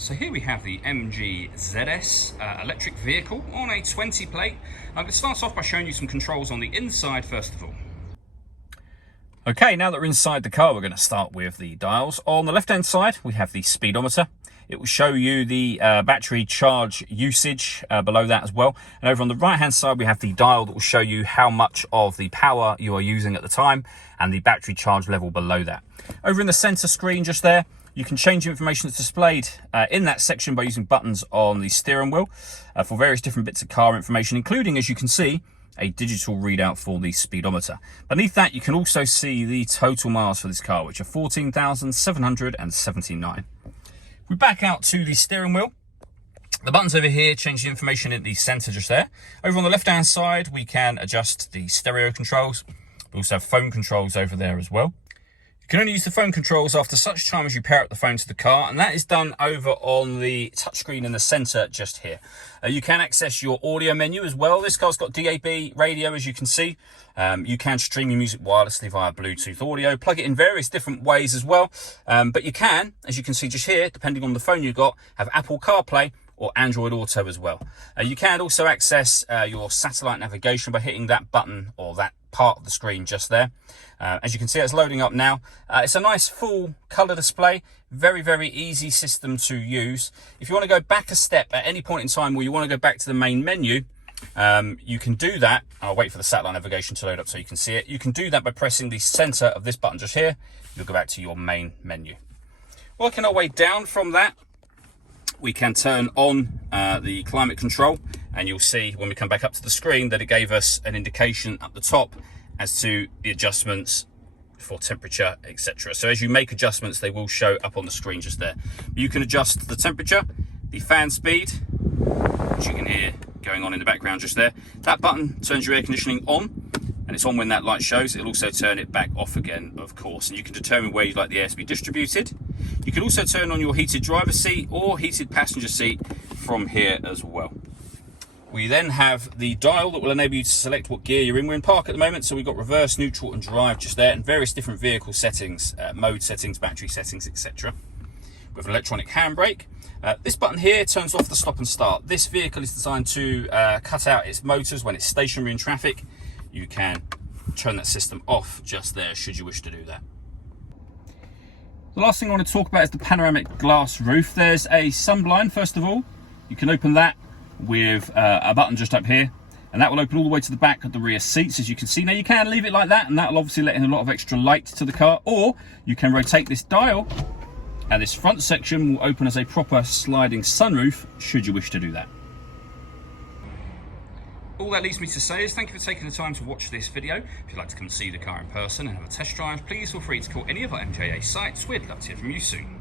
So here we have the MG ZS electric vehicle on a 20 plate. I'm going to start off by showing you some controls on the inside first of all. Okay, now that we're inside the car, we're going to start with the dials. On the left hand side, we have the speedometer. It will show you the battery charge usage below that as well. And over on the right hand side, we have the dial that will show you how much of the power you are using at the time and the battery charge level below that. Over in the center screen just there, you can change information that's displayed in that section by using buttons on the steering wheel for various different bits of car information, including, as you can see, a digital readout for the speedometer. Beneath that, you can also see the total miles for this car, which are 14,779. We back out to the steering wheel. The buttons over here change the information in the center just there. Over on the left-hand side, we can adjust the stereo controls. We also have phone controls over there as well. You can only use the phone controls after such time as you pair up the phone to the car, and that is done over on the touchscreen in the center just here. You can access your audio menu as well. This car's got DAB radio, as you can see. You can stream your music wirelessly via Bluetooth audio, plug it in various different ways as well. But you can, as you can see just here, depending on the phone you've got, have Apple CarPlay or Android Auto as well. You can also access your satellite navigation by hitting that button or that part of the screen just there. As you can see, it's loading up now. It's a nice full color display. Very, very easy system to use. If you want to go back a step at any point in time where you want to go back to the main menu, you can do that. I'll wait for the satellite navigation to load up so you can see it. You can do that by pressing the center of this button just here. You'll go back to your main menu. Working our way down from that, we can turn on the climate control, and you'll see when we come back up to the screen that it gave us an indication up the top as to the adjustments for temperature, etc. So as you make adjustments, they will show up on the screen just there. You can adjust the temperature, the fan speed, which you can hear going on in the background just there. That button turns your air conditioning on, and it's on when that light shows. It'll also turn it back off again, of course, and you can determine where you'd like the air to be distributed. You can also turn on your heated driver's seat or heated passenger seat from here as well. We then have the dial that will enable you to select what gear you're in. We're in park at the moment, so we've got reverse, neutral and drive just there, and various different vehicle settings, mode settings, battery settings, etc. With an electronic handbrake. This button here turns off the stop and start. This vehicle is designed to cut out its motors when it's stationary in traffic. You can turn that system off just there should you wish to do that. The last thing I want to talk about is the panoramic glass roof. There's a sunblind, first of all. You can open that with a button just up here, and that will open all the way to the back of the rear seats, as you can see. Now you can leave it like that, and that will obviously let in a lot of extra light to the car, or you can rotate this dial, and this front section will open as a proper sliding sunroof, should you wish to do that. All that leaves me to say is thank you for taking the time to watch this video. If you'd like to come and see the car in person and have a test drive, please feel free to call any of our MJA sites. We'd love to hear from you soon.